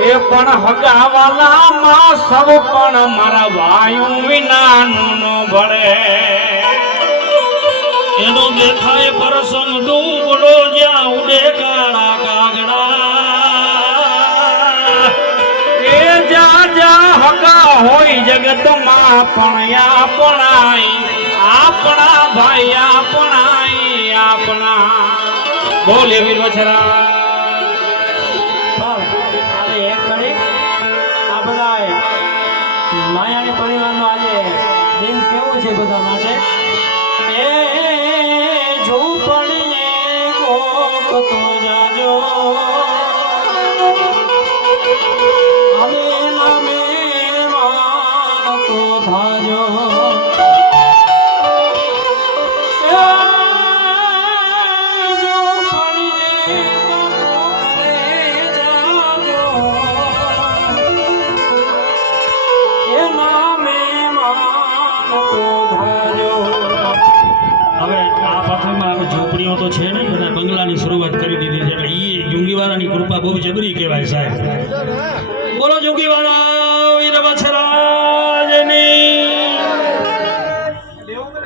એ પણ હગાવાલામાં સૌ પણ મારા વાયુ વિનાનું નો ભળે એનો દેખાય પરસંગ ડૂબડો જ્યાં ઉડે કાળા કાગડા એ જા જા હગા હોય જગતમાં પણ આપણા ભાઈ આપણા બોલે વીર વછરા માયાણી પરિવારનો આજે દિન કેવું છે બધા માટે એ ઝૂંપડીએ કોક તો જાજો અને નામે માન તો થાજો ઝૂંપડીઓ તો છે ને બધા બંગલાની શરૂઆત કરી દીધી છે એટલે એ જુંગીવાળાની કૃપા બહુ જબરી કહેવાય સાહેબ